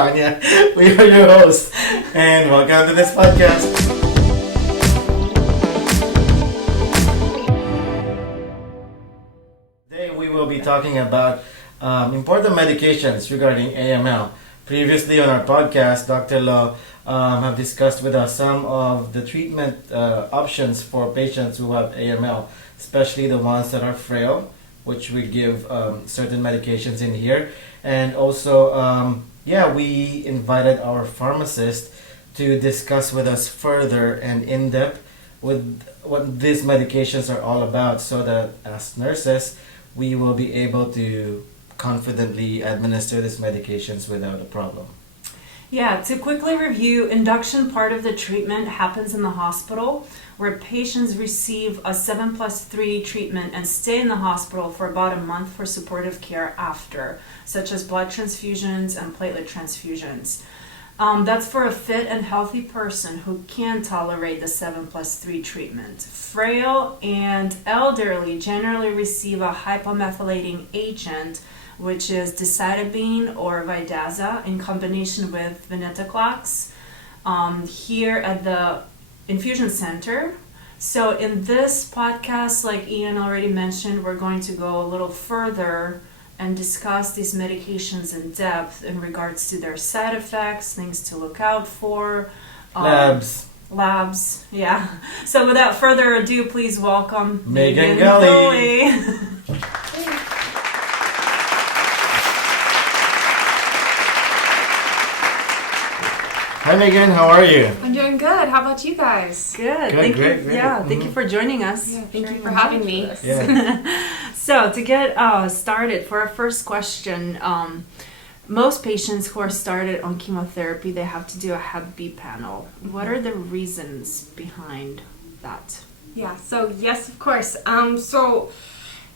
Tanya. We are your hosts, and welcome to this podcast. Today we will be talking about important medications regarding AML. Previously on our podcast, Dr. Lo have discussed with us some of the treatment options for patients who have AML, especially the ones that are frail, which we give certain medications in here. And also, we invited our pharmacist to discuss with us further and in depth with what these medications are all about, so that as nurses, we will be able to confidently administer these medications without a problem. Yeah, to quickly review, induction part of the treatment happens in the hospital where patients receive a 7+3 treatment and stay in the hospital for about a month for supportive care after, such as blood transfusions and platelet transfusions. That's for a fit and healthy person who can tolerate the 7+3 treatment. Frail and elderly generally receive a hypomethylating agent, which is decitabine or Vidaza in combination with venetoclax here at the infusion center. So in this podcast, like Ian already mentioned, we're going to go a little further and discuss these medications in depth in regards to their side effects, things to look out for. Labs, yeah. So without further ado, please welcome Megan Gulley. Hi Megan, how are you? I'm doing good. How about you guys? Good. Great. Thank you for joining us. Yeah, thank you for having me. Yeah. So to get started, for our first question, most patients who are started on chemotherapy, they have to do a Hep B panel. What are the reasons behind that? Yeah, so yes, of course. So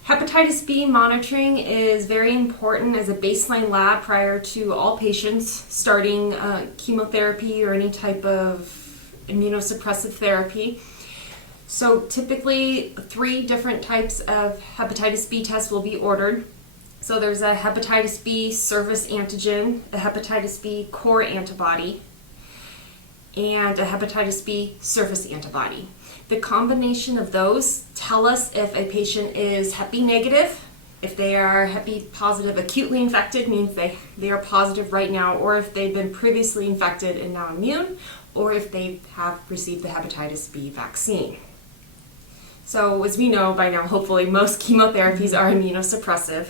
hepatitis B monitoring is very important as a baseline lab prior to all patients starting chemotherapy or any type of immunosuppressive therapy. So typically 3 different types of hepatitis B tests will be ordered. So there's a hepatitis B surface antigen, a hepatitis B core antibody, and a hepatitis B surface antibody. The combination of those tell us if a patient is Hep B negative, if they are Hep B positive acutely infected, means they are positive right now, or if they've been previously infected and now immune, or if they have received the hepatitis B vaccine. So as we know by now, hopefully most chemotherapies are immunosuppressive.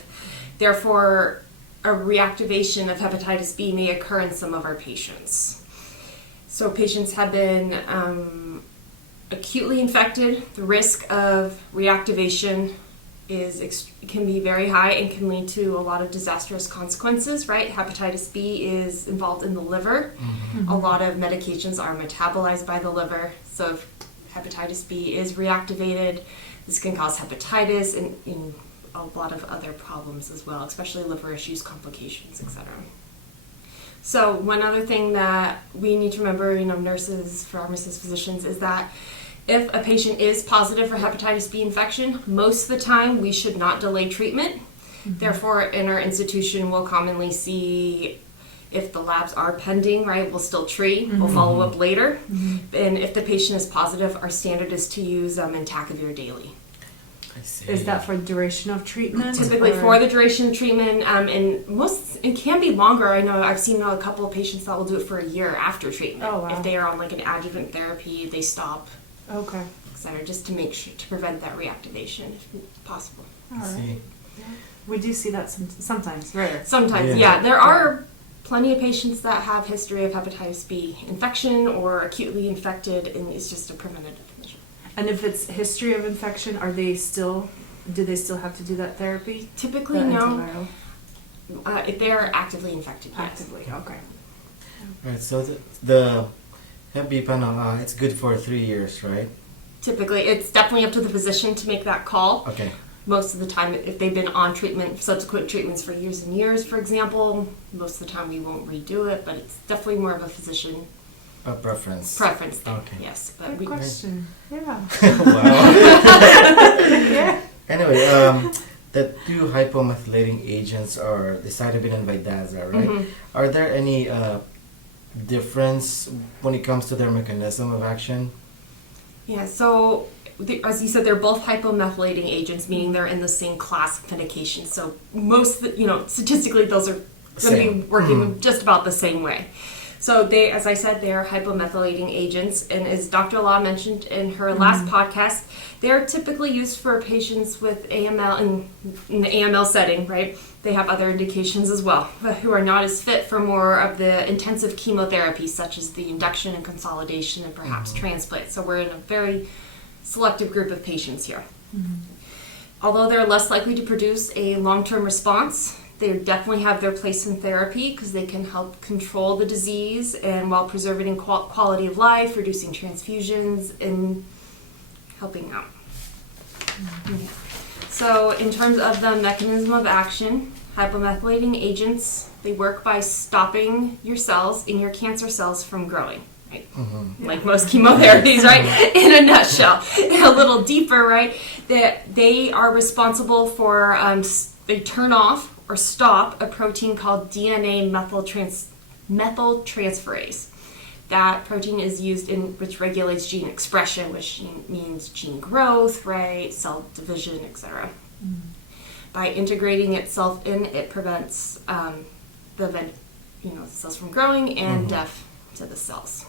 Therefore, a reactivation of hepatitis B may occur in some of our patients. So patients have been acutely infected. The risk of reactivation can be very high and can lead to a lot of disastrous consequences, right? Hepatitis B is involved in the liver. Mm-hmm. A lot of medications are metabolized by the liver. So if hepatitis B is reactivated, this can cause hepatitis and a lot of other problems as well, especially liver issues, complications, etc. So one other thing that we need to remember, nurses, pharmacists, physicians, is that if a patient is positive for hepatitis B infection, most of the time we should not delay treatment. Mm-hmm. Therefore, in our institution, we'll commonly see if the labs are pending, right, we'll still treat. Mm-hmm. We'll follow up later. Mm-hmm. And if the patient is positive, our standard is to use entecavir daily. I see. Is that for duration of treatment? Typically for the duration of treatment, and it can be longer. I know I've seen a couple of patients that will do it for a year after treatment. Oh, wow. If they are on an adjuvant therapy, they stop. Okay. Etc. Just to make sure to prevent that reactivation if possible. All right. Yeah. We do see that sometimes, rare. Sometimes, yeah. There are plenty of patients that have history of hepatitis B infection or acutely infected, and it's just a preventative measure. And if it's history of infection, do they still have to do that therapy? Typically, no. If they are actively infected, yes. Actively, okay. Right, so the Hep B panel, it's good for 3 years, right? Typically, it's definitely up to the physician to make that call. Okay. Most of the time, if they've been on treatment, subsequent treatments for years and years, for example, most of the time we won't redo it, but it's definitely more of a physician preference thing. Okay. Yes. But Good question. Yeah. Wow. Yeah. Anyway, the two hypomethylating agents are decitabine and Vidaza, right? Mhm. Are there any difference when it comes to their mechanism of action? Yeah, so as you said, they're both hypomethylating agents, meaning they're in the same class of medications. So statistically, those are going to be working just about the same way. So they, as I said, they are hypomethylating agents, and as Dr. Law mentioned in her last podcast, they are typically used for patients with AML in the AML setting, right? They have other indications as well, but who are not as fit for more of the intensive chemotherapy, such as the induction and consolidation and perhaps transplant. So we're in a very selective group of patients here. Although they're less likely to produce a long-term response, they definitely have their place in therapy because they can help control the disease and while preserving quality of life, reducing transfusions, and helping out. Yeah. So in terms of the mechanism of action, hypomethylating agents, they work by stopping your cells in your cancer cells from growing. Right? Like most chemotherapies, right? In a nutshell. A little deeper, right? That they are responsible for, they turn off or stop a protein called DNA methyltransferase. That protein is used which regulates gene expression, which means gene growth, right? Cell division, etc. By integrating itself in, it prevents the cells from growing and death to the cells.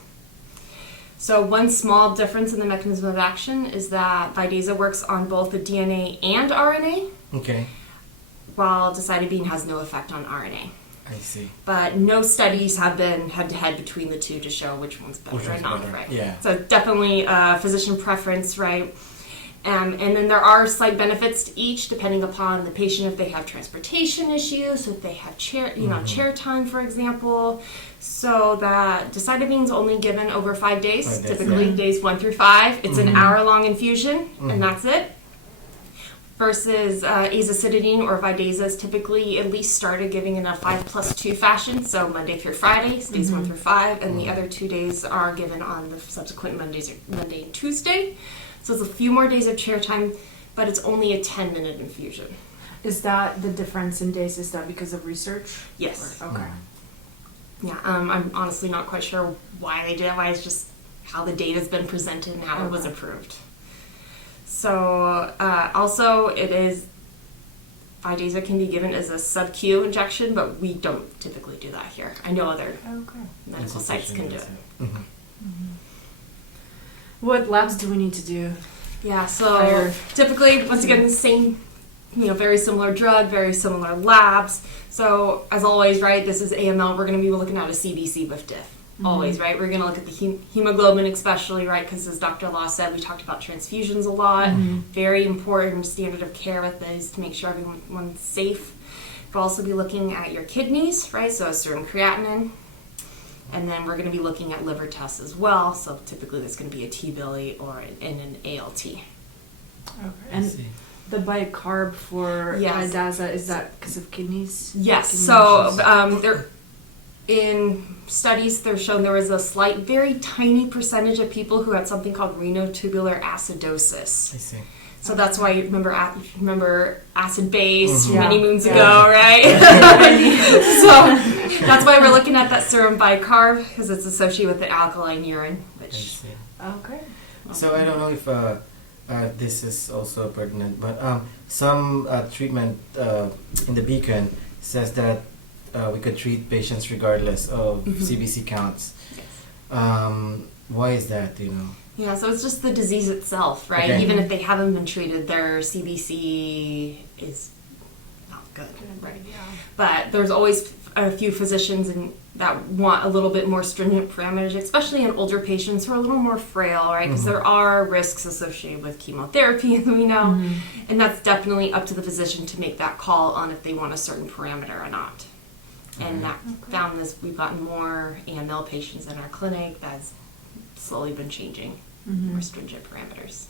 So one small difference in the mechanism of action is that Vidaza works on both the DNA and RNA. Okay. While decitabine has no effect on RNA. I see. But no studies have been head-to-head between the two to show which one's better or not, right? Yeah. So definitely physician preference, right? And then there are slight benefits to each depending upon the patient, if they have transportation issues, if they have chair time, for example. So that decitabine's only given over 5 days, typically days 1 through 5. It's an hour-long infusion, and that's it. Versus azacitidine or Vidaza is typically at least started giving in a 5+2 fashion. So Monday through Friday, days 1 through 5, and the other 2 days are given on the subsequent Monday and Tuesday. So it's a few more days of chair time, but it's only a 10-minute infusion. Is that the difference in days? Is that because of research? Yes. Or, okay. Yeah, I'm honestly not quite sure why they did it. Why it's just how the data's been presented and how it was approved. So also it is, Vidaza can be given as a sub-Q injection, but we don't typically do that here. I know other medical sites can do it. What labs do we need to do? Yeah, so typically, once again, the same, very similar drug, very similar labs. So as always, right, this is AML, we're going to be looking at a CBC with diff. Always, right? We're going to look at the hemoglobin especially, right? Because as Dr. Law said, we talked about transfusions a lot. Very important standard of care with this to make sure everyone's safe. We'll also be looking at your kidneys, right? So a serum creatinine. And then we're going to be looking at liver tests as well. So typically there's going to be a T-Billy or an ALT. Okay. And the bicarb for Vidaza, is that because of kidneys? Yes. So in studies, they're shown there was a slight, very tiny percentage of people who had something called renotubular acidosis. I see. So that's why you remember acid base many moons ago, right? So that's why we're looking at that serum bicarb because it's associated with the alkaline urine. Which okay. So I don't know if this is also pertinent, but some treatment in the Beacon says that we could treat patients regardless of CBC counts. Yes. Why is that? Yeah, so it's just the disease itself, right? Okay. Even if they haven't been treated, their CBC is not good, right? Yeah. But there's always a few physicians that want a little bit more stringent parameters, especially in older patients who are a little more frail, right? Because there are risks associated with chemotherapy, as we know. And that's definitely up to the physician to make that call on if they want a certain parameter or not. And that found this, we've gotten more AML patients in our clinic that's slowly been changing more stringent parameters.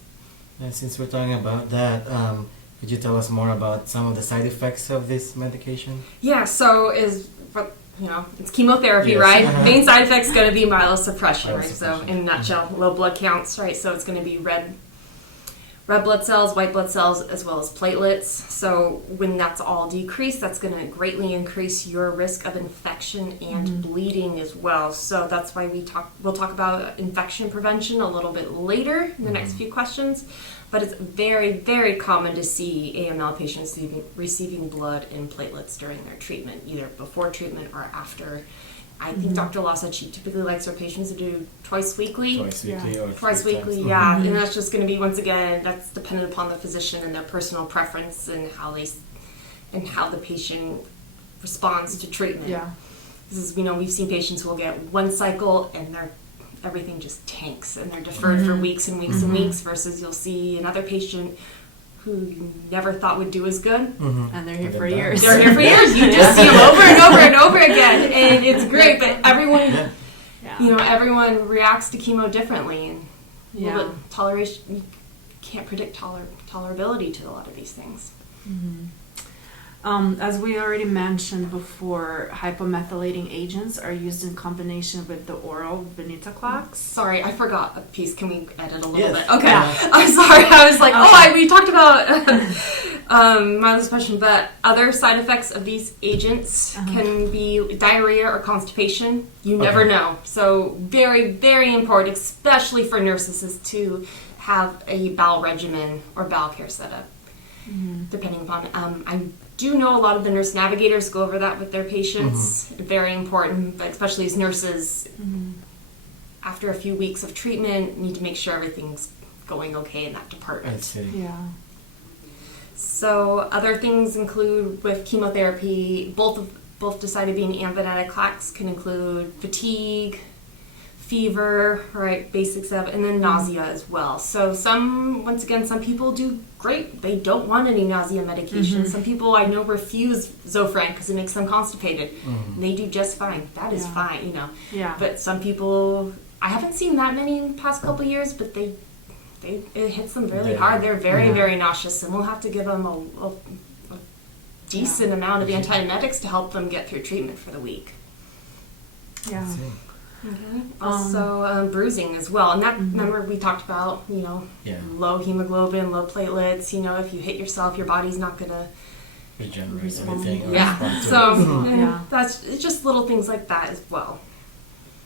And since we're talking about that, could you tell us more about some of the side effects of this medication? Yeah, so it's chemotherapy, right? Main side effect is going to be myelosuppression, right? So in a nutshell, low blood counts, right? So it's going to be red red blood cells, white blood cells, as well as platelets. So when that's all decreased, that's going to greatly increase your risk of infection and bleeding as well. So that's why we'll talk about infection prevention a little bit later in the next few questions. But it's very, very common to see AML patients receiving blood and platelets during their treatment, either before treatment or after. I think Dr. Law said she typically likes her patients to do twice weekly. Twice weekly or Twice weekly, yeah. And that's just going to be, once again, that's dependent upon the physician and their personal preference and how the patient responds to treatment. Yeah. This is, we've seen patients who will get one cycle and everything just tanks and they're deferred for weeks and weeks and weeks, versus you'll see another patient who you never thought would do as good. And they're here for years. They're here for years. You just see them over and over and over again, and it's great. But everyone, everyone reacts to chemo differently, and toleration. You can't predict tolerability to a lot of these things. As we already mentioned before, hypomethylating agents are used in combination with the oral venetoclax. Sorry, I forgot a piece. Can we edit a little Yes. bit? Okay. Yeah. I'm sorry. I was like, we talked about my last question, but other side effects of these agents can be diarrhea or constipation. You never know. So very, very important, especially for nurses, is to have a bowel regimen or bowel care setup, depending upon. I do know a lot of the nurse navigators go over that with their patients. Very important, but especially as nurses, after a few weeks of treatment, need to make sure everything's going okay in that department. I see. Yeah. So other things include with chemotherapy, both decitabine and venetoclax can include fatigue, fever, right, basics of, and then nausea as well. So some people do great. They don't want any nausea medication. Some people I know refuse Zofran because it makes them constipated. They do just fine. That is fine, Yeah. But some people, I haven't seen that many in the past couple of years, but it hits them really hard. They're very, very nauseous, and we'll have to give them a decent amount of antiemetics to help them get through treatment for the week. Yeah. Also, bruising as well. And that, remember, we talked about, low hemoglobin, low platelets. If you hit yourself, your body's not going to regenerate everything. Yeah. So, that's it's just little things like that as well.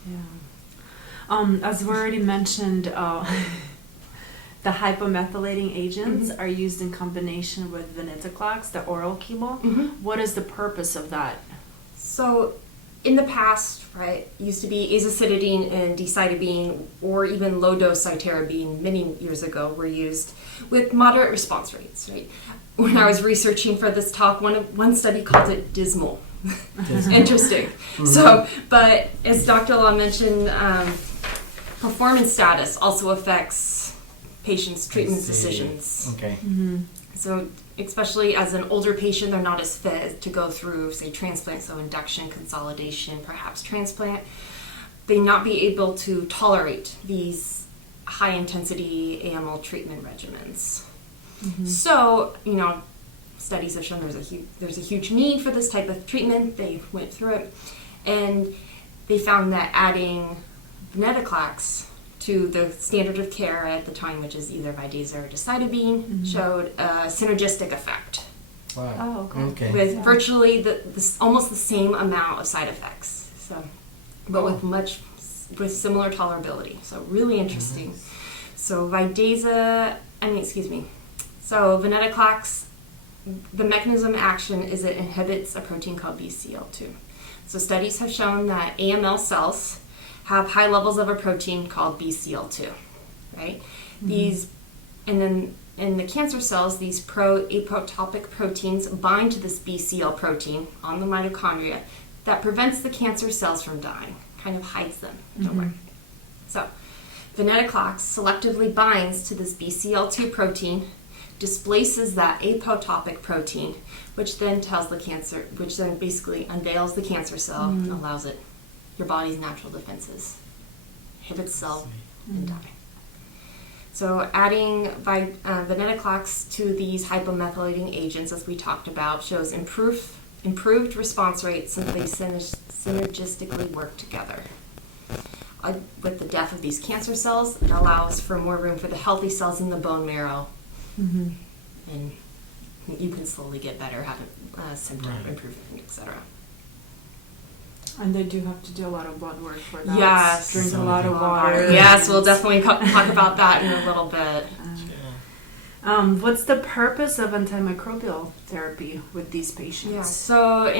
Yeah. As we already mentioned, the hypomethylating agents are used in combination with venetoclax, the oral chemo. What is the purpose of that? So, in the past, right, used to be azacitidine and decitabine, or even low-dose cytarabine many years ago were used with moderate response rates, right? When I was researching for this talk, one study called it dismal. Interesting. So, but as Dr. Law mentioned, performance status also affects patients' treatment decisions. Okay. So especially as an older patient, they're not as fit to go through, say, transplant, so induction, consolidation, perhaps transplant. They not be able to tolerate these high-intensity AML treatment regimens. So, studies have shown there's a huge need for this type of treatment. They went through it, and they found that adding venetoclax to the standard of care at the time, which is either Vidaza or decitabine, showed a synergistic effect. Wow. Oh, okay. With virtually almost the same amount of side effects. So, but with similar tolerability. So really interesting. So So venetoclax, the mechanism of action is it inhibits a protein called BCL2. So studies have shown that AML cells have high levels of a protein called BCL2, right? And then in the cancer cells, these apoptotic proteins bind to this BCL protein on the mitochondria that prevents the cancer cells from dying, kind of hides them. Don't worry. So venetoclax selectively binds to this BCL2 protein, displaces that apoptotic protein, which then basically unveils the cancer cell and allows it your body's natural defenses, inhibits cell and die. So adding venetoclax to these hypomethylating agents, as we talked about, shows improved response rates since they synergistically work together. With the death of these cancer cells, it allows for more room for the healthy cells in the bone marrow and you can slowly get better, have symptom improvement, etc. And they do have to do a lot of blood work for that. Yes. Drink a lot of water. Yes, we'll definitely talk about that in a little bit. What's the purpose of antimicrobial therapy with these patients? Yeah, so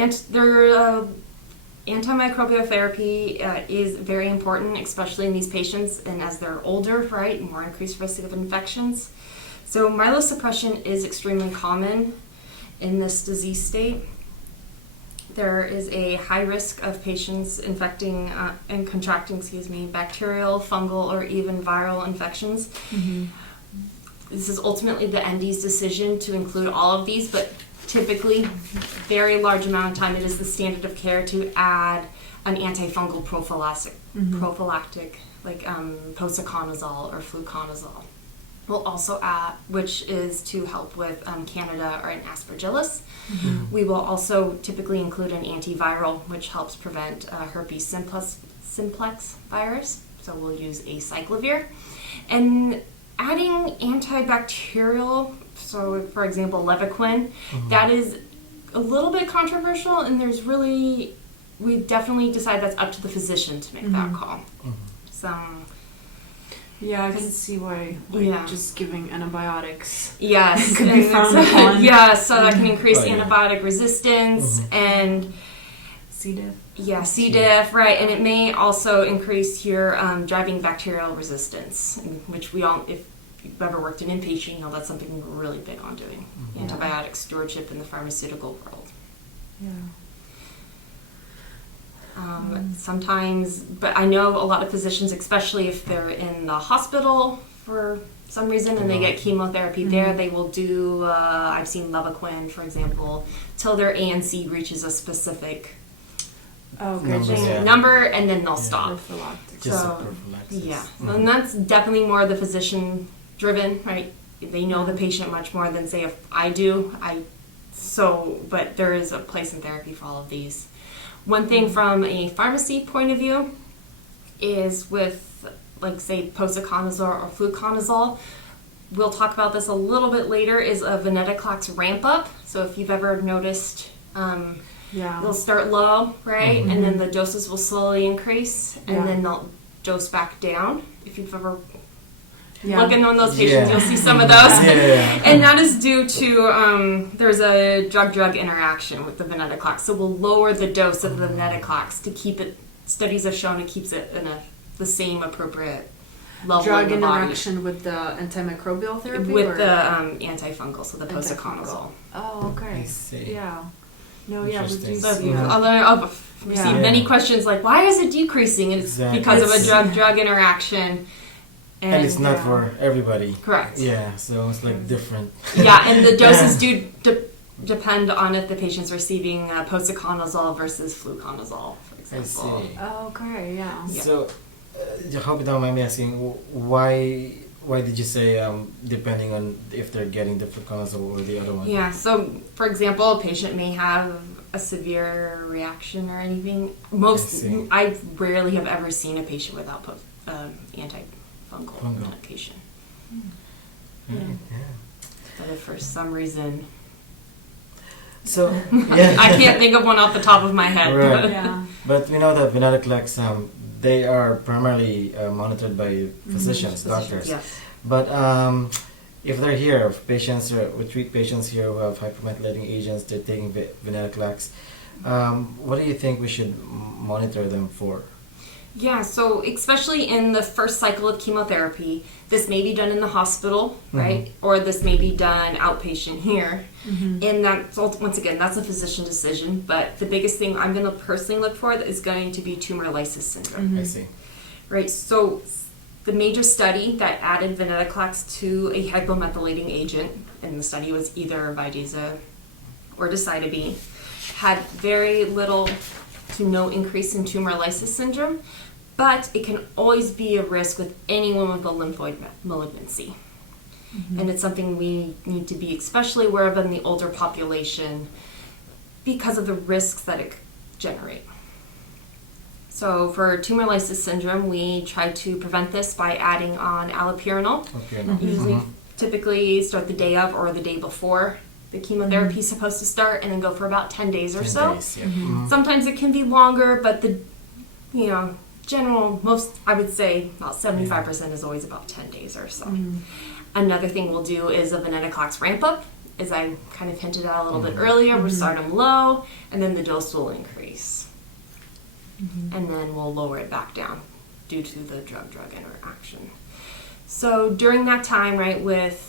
antimicrobial therapy is very important, especially in these patients, and as they're older, right, more increased risk of infections. So myelosuppression is extremely common in this disease state. There is a high risk of patients infecting and contracting, bacterial, fungal, or even viral infections. This is ultimately the ND's decision to include all of these, but typically, very large amount of time, it is the standard of care to add an antifungal prophylactic like posaconazole or fluconazole. We'll also add, which is to help with Candida or an aspergillus. We will also typically include an antiviral, which helps prevent herpes simplex virus. So we'll use acyclovir. And adding antibacterial, so for example, Levaquin, that is a little bit controversial, and we definitely decide that's up to the physician to make that call. Yeah, I can see why just giving antibiotics yes, could be frowned upon. Yeah, so that can increase antibiotic resistance and C. diff. Yeah, C. diff, right, and it may also increase your driving bacterial resistance, which we all, if you've ever worked in inpatient, you know that's something we're really big on doing. Antibiotic stewardship in the pharmaceutical world. Yeah. Sometimes, but I know a lot of physicians, especially if they're in the hospital for some reason and they get chemotherapy there, they will do, I've seen Levaquin, for example, till their ANC reaches a specific number, and then they'll stop. Just a prophylaxis. Yeah, and that's definitely more the physician driven, right? They know the patient much more than, say, if I do. But there is a place in therapy for all of these. One thing from a pharmacy point of view is with, like, say, posaconazole or fluconazole, we'll talk about this a little bit later, is a venetoclax ramp up. So if you've ever noticed, they'll start low, right? And then the doses will slowly increase, and then they'll dose back down. If you've ever looking on those patients, you'll see some of those. And that is due to, there's a drug-drug interaction with the venetoclax. So we'll lower the dose of the venetoclax to keep it, studies have shown it keeps it in the same appropriate level drug in the interaction body. with the antimicrobial therapy? With the antifungal, so the posaconazole. Oh, okay. I see. Yeah. No, we do So see that. I've received many questions like, why is it decreasing? And it's because of a drug-drug interaction. And it's not for everybody. Correct. Yeah, so it's like different. Yeah, and the doses do depend on if the patient's receiving posaconazole versus fluconazole, for example. I see. Oh, okay, yeah. So, I hope you don't mind me asking, why did you say depending on if they're getting the fluconazole or the other one? Yeah, so for example, a patient may have a severe reaction or anything. I rarely have ever seen a patient without antifungal medication. But if for some reason, so I can't think of one off the top of my head. Right. But we know that venetoclax, they are primarily monitored by physicians, doctors. Yes. But if they're here, if patients, we treat patients here who have hypermethylating agents, they're taking venetoclax, what do you think we should monitor them for? Yeah, so especially in the first cycle of chemotherapy, this may be done in the hospital, right? Or this may be done outpatient here. And that's, once again, that's a physician decision. But the biggest thing I'm going to personally look for is going to be tumor lysis syndrome. I see. Right, so the major study that added venetoclax to a hypomethylating agent, and the study was either Vidaza or decitabine, had very little to no increase in tumor lysis syndrome, but it can always be a risk with anyone with a lymphoid malignancy. And it's something we need to be especially aware of in the older population because of the risks that it generate. So for tumor lysis syndrome, we try to prevent this by adding on allopurinol, usually typically start the day of or the day before the chemotherapy is supposed to start, and then go for about 10 days or 10 so. days, yeah. Mhm. Sometimes it can be longer, but the, I would say about 75% is always about 10 days or so. Another thing we'll do is a venetoclax ramp up, as I kind of hinted at a little bit earlier. We'll start them low, and then the dose will increase. And then we'll lower it back down due to the drug-drug interaction. So during that time, right, with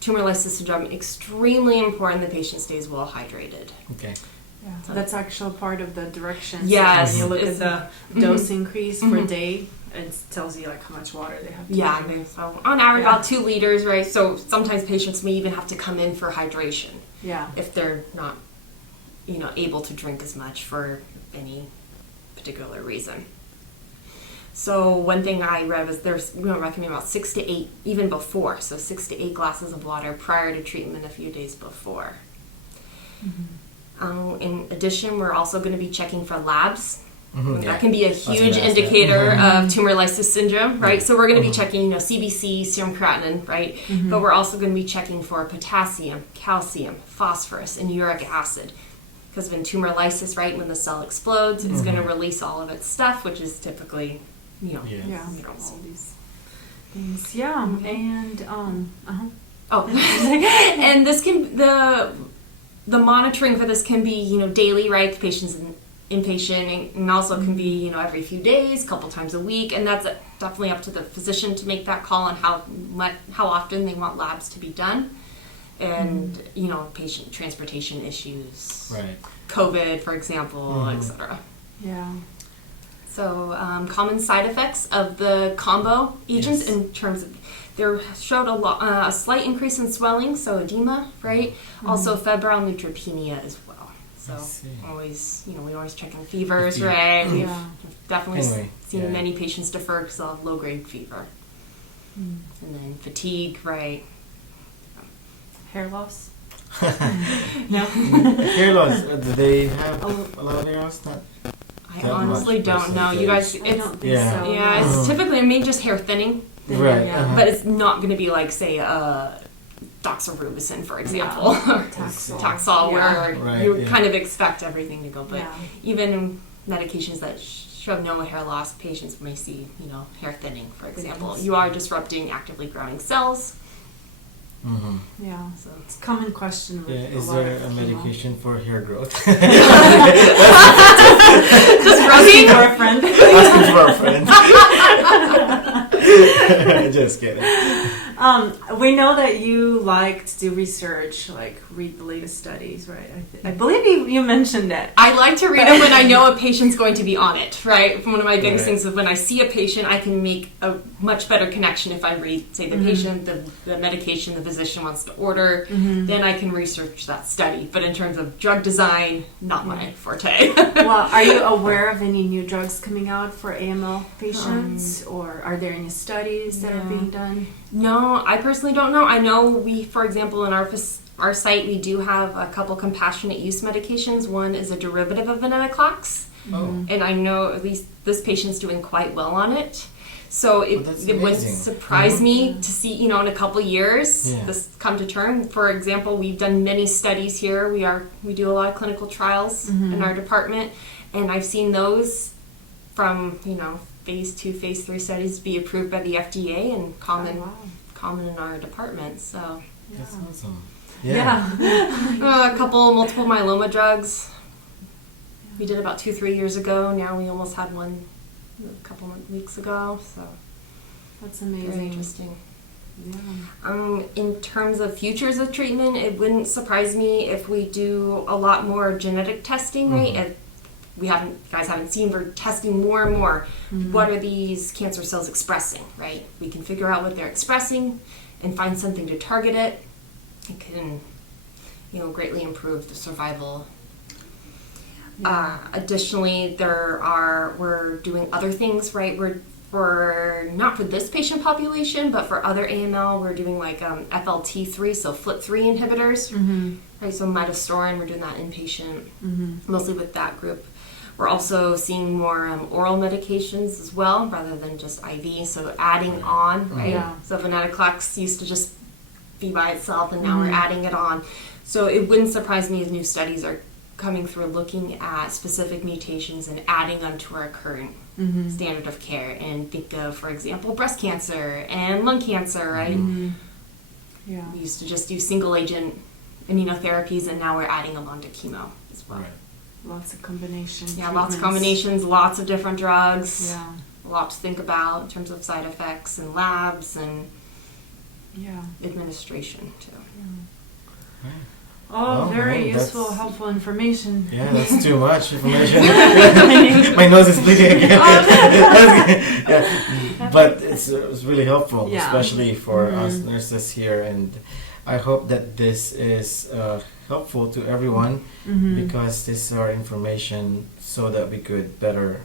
tumor lysis syndrome, extremely important the patient stays well hydrated. Okay. Yeah, that's actually part of the directions. Yes. When you look at the dose increase per day, it tells you like how much water they have to drink. So on average about 2 liters, right? So sometimes patients may even have to come in for hydration. Yeah. If they're not, able to drink as much for any particular reason. So one thing I read was we don't recommend about 6 to 8, even before. So 6 to 8 glasses of water prior to treatment a few days before. In addition, we're also going to be checking for labs. That can be a huge indicator of tumor lysis syndrome, right? So we're going to be checking, CBC, serum creatinine, right? But we're also going to be checking for potassium, calcium, phosphorus, and uric acid. Because when tumor lysis, right, when the cell explodes, it's going to release all of its stuff, which is typically, all these things. Yeah, and and this can the monitoring for this can be daily, right? The patient's inpatient, and also can be every few days, a couple times a week, and that's definitely up to the physician to make that call on how often they want labs to be done. And patient transportation issues, right? COVID, for example, etc. Yeah. So common side effects of the combo agents in terms of there showed a slight increase in swelling, so edema, right? Also febrile neutropenia as well. So always, we always check on fevers, right? We've definitely seen many patients defer because they'll have low grade fever, and then fatigue, right? Hair loss? No. Hair loss, do they have a lot of hair loss? I honestly don't know. You guys, I don't think so. Yeah, it's typically just hair thinning. Right. Yeah. But it's not going to be like, say, doxorubicin, for example, or Taxol, where you kind of expect everything to go. But even medications that show no hair loss, patients may see, hair thinning, for example. You are disrupting actively growing cells. Yeah, so it's a common question. With is there a medication for hair growth? Just rubbing for a friend. Asking for a friend. Just kidding. We know that you like to do research, like read the latest studies, right? I believe you mentioned it. I like to read it when I know a patient's going to be on it, right? One of my biggest things is when I see a patient, I can make a much better connection if I read, say, the patient, the medication the physician wants to order, then I can research that study. But in terms of drug design, not my forte. Well, are you aware of any new drugs coming out for AML patients, or are there any studies that are being done? No, I personally don't know. I know we, for example, in our site, we do have a couple compassionate use medications. One is a derivative of venetoclax, and I know at least this patient's doing quite well on it. So it would surprise me to see, in a couple years, this come to term. For example, we've done many studies here. We do a lot of clinical trials in our department, and I've seen those from, phase 2, phase 3 studies be approved by the FDA and common in our department. So that's awesome. A couple multiple myeloma drugs. We did about 2-3 years ago. Now we almost had one a couple of weeks ago. So that's amazing. Very interesting. Yeah. In terms of futures of treatment, it wouldn't surprise me if we do a lot more genetic testing, right? And guys haven't seen, we're testing more and more. What are these cancer cells expressing, right? We can figure out what they're expressing and find something to target it. It can, greatly improve the survival. Additionally, we're doing other things, right? We're not for this patient population, but for other AML, we're doing like FLT3, so FLT3 inhibitors, right? So midostaurin, we're doing that inpatient, mostly with that group. We're also seeing more oral medications as well, rather than just IV. So adding on, right? Yeah. So venetoclax used to just fee by itself, and now we're adding it on. So it wouldn't surprise me if new studies are coming through looking at specific mutations and adding them to our current standard of care. And think of, for example, breast cancer and lung cancer, right? Yeah. We used to just do single agent immunotherapies, and now we're adding them onto chemo as well. Right. Lots of combinations. Yeah, lots of combinations, lots of different drugs. Yeah. A lot to think about in terms of side effects and labs and Yeah. administration too. Right. Oh, Well, very that's- useful, helpful information. Yeah, that's too much information. My nose is bleeding again. Yeah. But it's really helpful, Yeah. especially for us nurses here. And I hope that this is helpful to everyone because this is our information so that we could better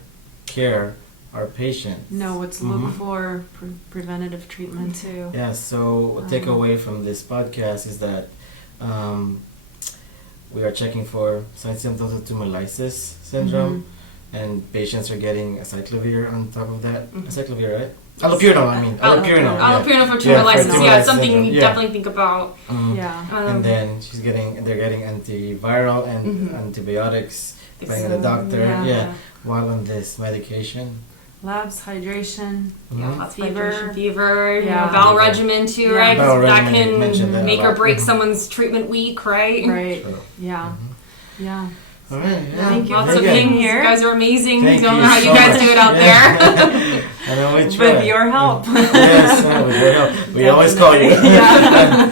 care our patients. Know what to look for, preventative treatment too. Yeah, so takeaway from this podcast is that we are checking for signs and symptoms of tumor lysis syndrome, and patients are getting acyclovir on top of that. Acyclovir, right? Allopurinol, I mean. Allopurinol. Allopurinol for tumor lysis. tumor Yeah, lysis something syndrome. we Yeah. definitely think about. Yeah. And then they're getting antiviral and antibiotics by the doctor. Yeah. While on this medication. Labs, hydration. Yeah, lots of Fever. hydration, fever, Yeah. bowel regimen too, Yeah. right? 'Cause Bowel that regimen, you mentioned that can a make or lot. break someone's treatment week, right? Right. So, Yeah. Yeah. all right. Yeah. Thank you Lots for of being things. here. You guys are amazing. Thank Don't you know how so you guys much. do it out Yeah. there. I know we try. With your help. Yes, with your help. We always call you. Yeah.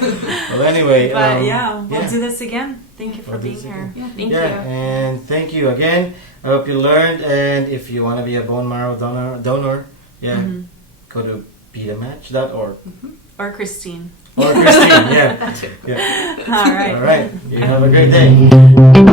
Well, anyway. But we'll do this again. Thank you for We'll do being this here. Yeah, thank Yeah, you. and thank you again. I hope you learned. And if you want to be a bone marrow donor, go to bethematch.org. Or Christine. Or Christine, yeah. All right. All right. You have a great day.